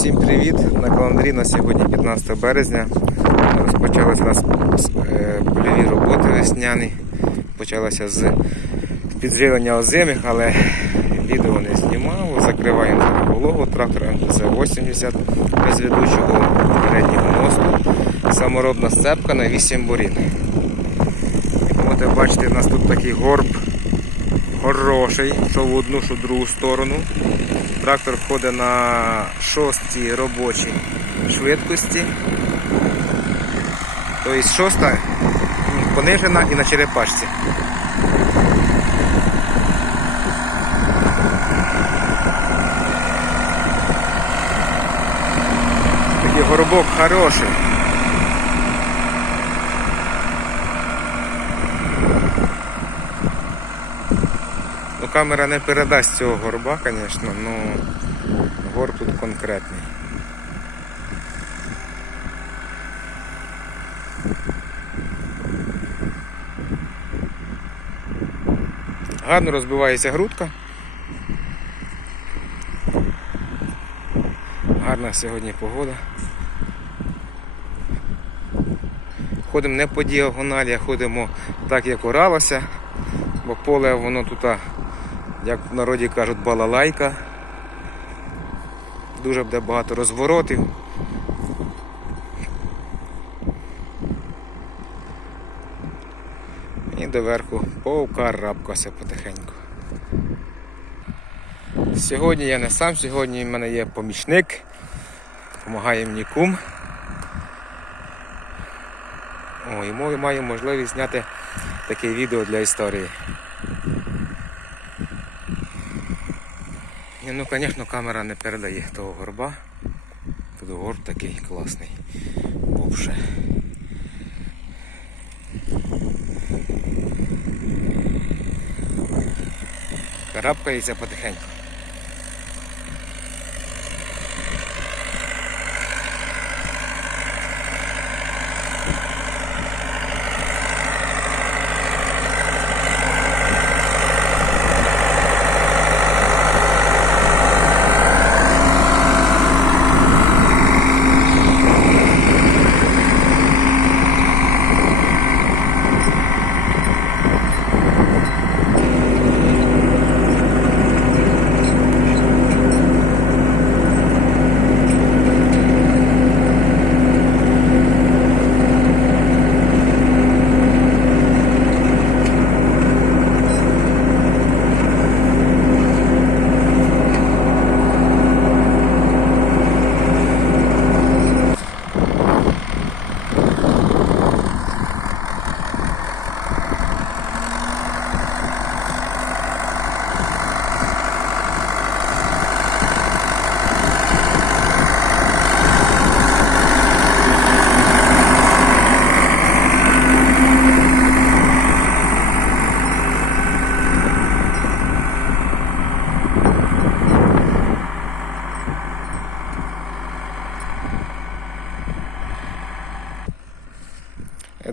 Всім привіт! На календарі на сьогодні 15 березня. Розпочалися нас е, польові роботи весняні. Почалося з підживлення озимих, але відео не знімав. Закриваємо вологу трактора МТЗ-80 без ведучого переднього мосту. Саморобна сцепка на 8 бурін. Як можете бачити, у нас тут такий горб хороший, що в одну, що в другу сторону. Трактор входить на шостій робочій швидкості. Тобто шоста понижена і на черепашці. Такий горобок хороший. Камера не передасть цього горба, звісно, ну горб тут конкретний. Гарно розбивається грудка. Гарна сьогодні погода. Ходимо не по діагоналі, а ходимо так, як оралося, бо поле воно тут, як в народі кажуть, балалайка. Дуже буде багато розворотів. І доверху повкарабкався потихеньку. Сьогодні я не сам, сьогодні в мене є помічник, допомагає мені кум. О, і маю можливість зняти таке відео для історії. Ні, ну, звісно, камера не передає того горба. Тут горб такий класний. Бувше. Карабкається потихеньку.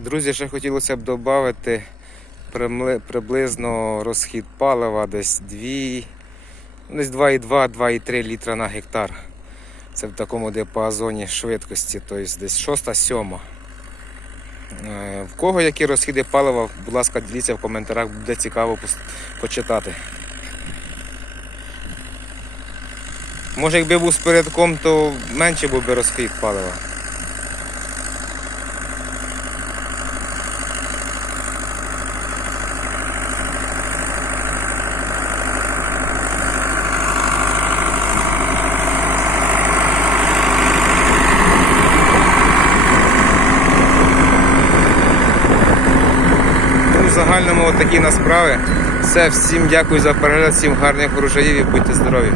Друзі, ще хотілося б додати приблизно розхід палива десь 2, десь 2,2-2,3 літра на гектар. Це в такому діапазоні швидкості, тобто десь 6-7. В кого які розхіди палива, будь ласка, діліться в коментарях, буде цікаво почитати. Може, якби був з передком, то менше був би розхід палива. Ну, в загальному такі на справи. Все, всім дякую за перегляд, всім гарних урожаїв і будьте здорові.